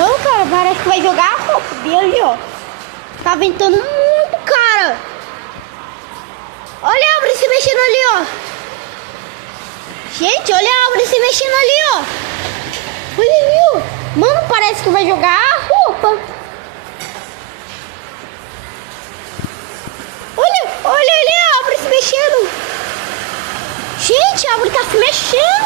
Ô, cara, parece que vai jogar a roupa dele ali, ó. Tá ventando muito, cara. Olha a árvore se mexendo ali, ó. Gente, olha a árvore se mexendo ali, ó. Olha ali, ó. Mano, parece que vai jogar a roupa. Olha ali a árvore se mexendo. Gente, a árvore tá se mexendo.